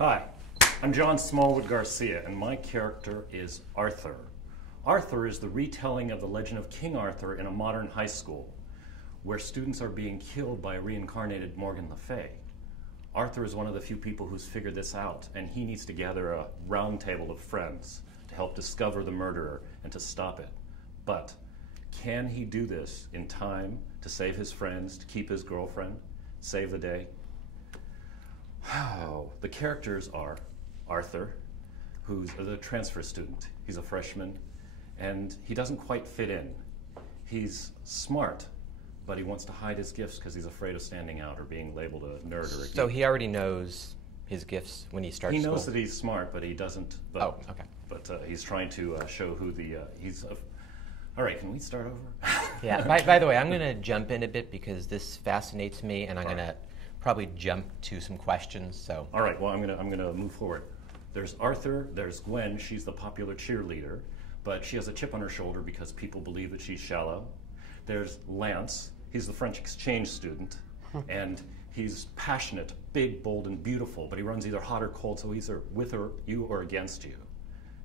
Hi, I'm John Smallwood-Garcia, and my character is Arthur. Arthur is the retelling of the legend of King Arthur in a modern high school, where students are being killed by a reincarnated Morgan Le Fay. Arthur is one of the few people who's figured this out, and he needs to gather a round table of friends to help discover the murderer and to stop it. But can he do this in time to save his friends, to keep his girlfriend, save the day? The characters are Arthur, who's the transfer student. He's a freshman, and he doesn't quite fit in. He's smart, but he wants to hide his gifts because he's afraid of standing out or being labeled a nerd or a geek. So he already knows his gifts when he starts school? He knows that he's smart, but he doesn't. But, oh, okay. But he's trying to show who the, all right, can we start over? Yeah, by the way, I'm going to jump in a bit because this fascinates me, and I'm going to probably jump to some questions. So. All right, well, I'm gonna move forward. There's Arthur, there's Gwen, she's the popular cheerleader, but she has a chip on her shoulder because people believe that she's shallow. There's Lance, he's the French exchange student, and he's passionate, big, bold, and beautiful, but he runs either hot or cold, so he's either with you or against you.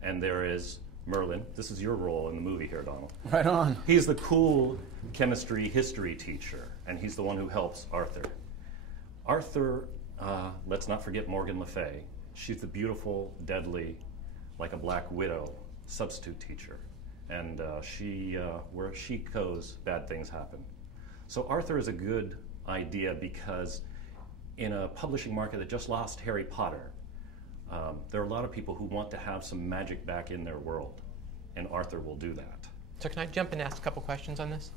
And there is Merlin. This is your role in the movie here, Donald. Right on. He's the cool chemistry history teacher, and he's the one who helps Arthur. Arthur, let's not forget Morgan Le Fay. She's the beautiful, deadly, like a black widow substitute teacher. And where she goes, bad things happen. So Arthur is a good idea because in a publishing market that just lost Harry Potter, there are a lot of people who want to have some magic back in their world, and Arthur will do that. So can I jump and ask a couple questions on this?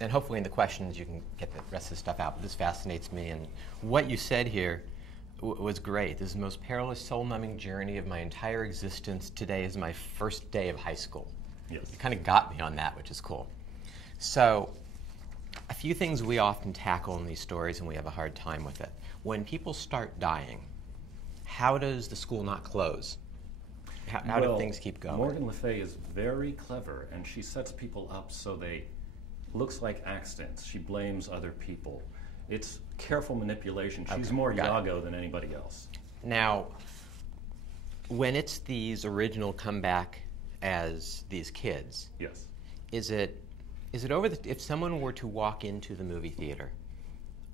And hopefully in the questions you can get the rest of the stuff out, but this fascinates me. And what you said here was great. This is the most perilous, soul-numbing journey of my entire existence. Today is my first day of high school. Yes. You kind of got me on that, which is cool. So a few things we often tackle in these stories, and we have a hard time with it. When people start dying, how does the school not close? How do things keep going? Morgan Le Fay is very clever, and she sets people up so they looks like accidents. She blames other people. It's careful manipulation. She's more Iago than anybody else. Now, when it's these original comeback as these kids, yes, is it over the, if someone were to walk into the movie theater,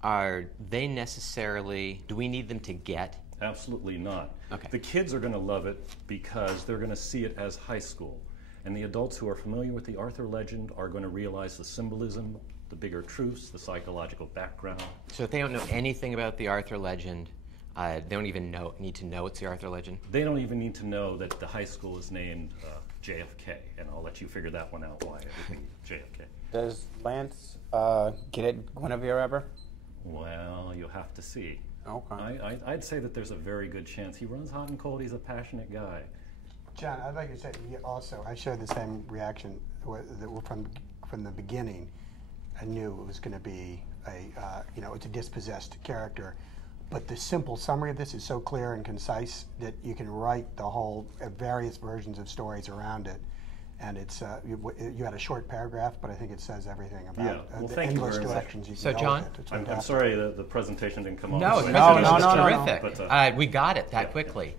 are they necessarily, do we need them to get? Absolutely not. Okay. The kids are going to love it because they're going to see it as high school. And the adults who are familiar with the Arthur legend are going to realize the symbolism, the bigger truths, the psychological background. So if they don't know anything about the Arthur legend, they don't even need to know it's the Arthur legend? They don't even need to know that the high school is named JFK, and I'll let you figure that one out, why it would be JFK. Does Lance get it Guinevere ever? Well, you'll have to see. Okay. I'd say that there's a very good chance. He runs hot and cold. He's a passionate guy. John, I'd like to say also, I shared the same reaction from the beginning. I knew it was going to be it's a dispossessed character. But the simple summary of this is so clear and concise that you can write the whole various versions of stories around it. And it's you had a short paragraph, but I think it says everything about the endless directions you can go John, with it. I'm sorry the presentation didn't come off. No, the presentation no, was terrific. But, we got it that quickly.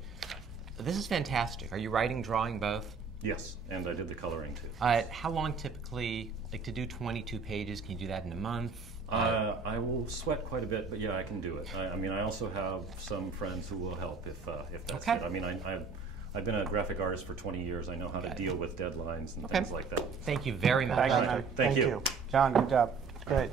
This is fantastic. Are you writing, drawing, both? Yes, and I did the coloring too. How long typically, like to do 22 pages, can you do that in a month? I will sweat quite a bit, but yeah, I can do it. I mean, I also have some friends who will help if that's it. I mean, I've been a graphic artist for 20 years. I know how to deal with deadlines and things like that. Thank you very much. Thank you. John, good job. It's great.